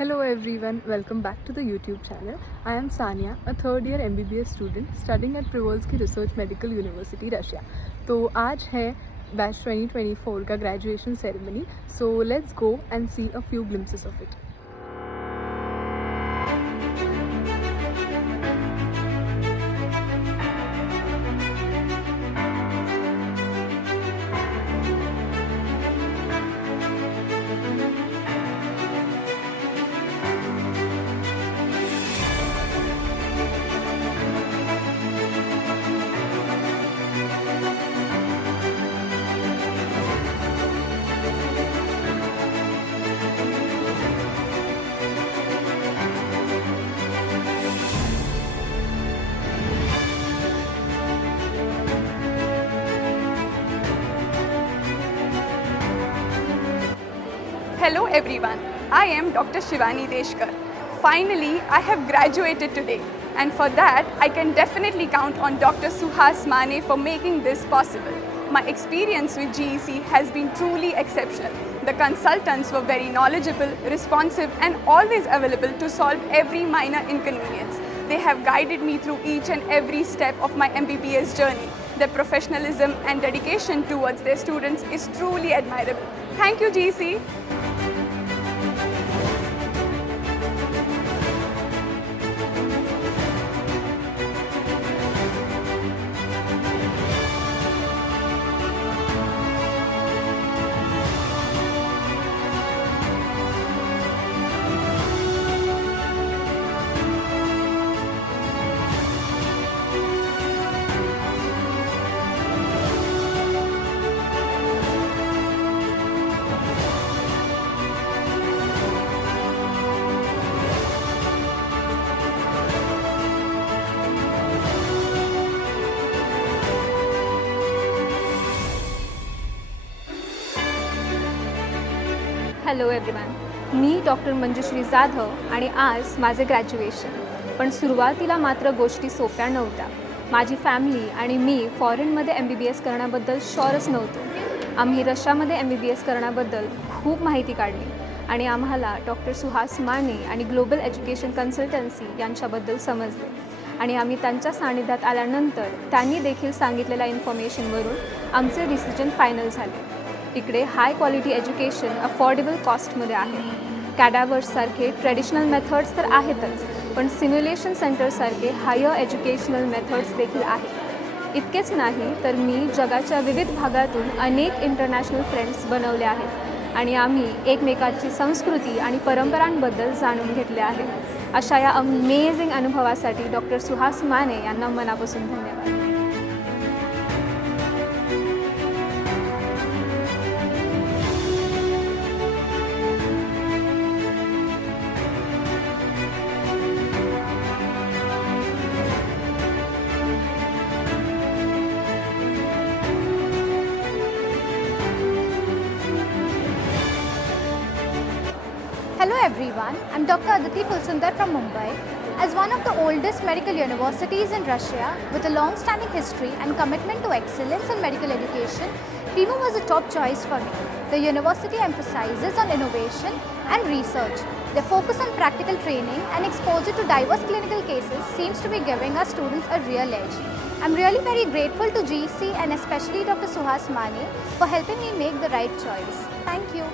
Hello everyone, welcome back to the YouTube channel. I am Sania, a third year MBBS student studying at Privolzky Research Medical University, Russia. तो आज है batch 2024 का graduation ceremony. So let's go and see a few glimpses of it. Hello everyone, I am Dr. Shivani Deshkar. Finally, I have graduated today, and for that I can definitely count on Dr. Suhas Mane for making this possible. My experience with GEC has been truly exceptional. The consultants were very knowledgeable, responsive and always available to solve every minor inconvenience. They have guided me through each and every step of my MBBS journey. Their professionalism and dedication towards their students is truly admirable. Thank you, GEC. Hello everyone, मी doctor Manjushri Jadhav आणि आज माझे graduation. पण सुरुवातीला मात्र गोष्टी सोप्या नव्हत्या. माझी फॅमिली आणि मी फॉरेनमध्ये MBBS करण्याबद्दल शॉरच नव्हतो. आम्ही रशियामध्ये MBBS करण्याबद्दल खूप माहिती काढली आणि आम्हाला डॉक्टर सुहास माने आणि ग्लोबल एज्युकेशन कन्सल्टन्सी यांच्याबद्दल समजले आणि आम्ही त्यांच्या सानिध्यात आल्यानंतर त्यांनी देखील सांगितलेल्या इन्फॉर्मेशनवरून आमचे डिसिजन फायनल झाले. इकडे हाय क्वालिटी एज्युकेशन अफोर्डेबल कॉस्टमध्ये आहे. कॅडावर्ससारखे ट्रेडिशनल मेथड्स तर आहेतच, पण सिम्युलेशन सेंटरसारखे हायर एज्युकेशनल मेथड्स देखील आहेत. इतकेच नाही तर मी जगाच्या विविध भागातून अनेक इंटरनॅशनल फ्रेंड्स बनवले आहेत आणि आम्ही एकमेकांची संस्कृती आणि परंपरांबद्दल जाणून घेतले आहे. अशा या अमेझिंग अनुभवासाठी डॉक्टर सुहास माने यांना मनापासून धन्यवाद. Hello everyone, I'm Dr. Aditi Fulsundar from Mumbai. As one of the oldest medical universities in Russia with a long-standing history and commitment to excellence in medical education, PIMO was a top choice for me. The university emphasizes on innovation and research. Their focus on practical training and exposure to diverse clinical cases seems to be giving our students a real edge. I'm really very grateful to GEC and especially Dr. Suhas Mane for helping me make the right choice. Thank you.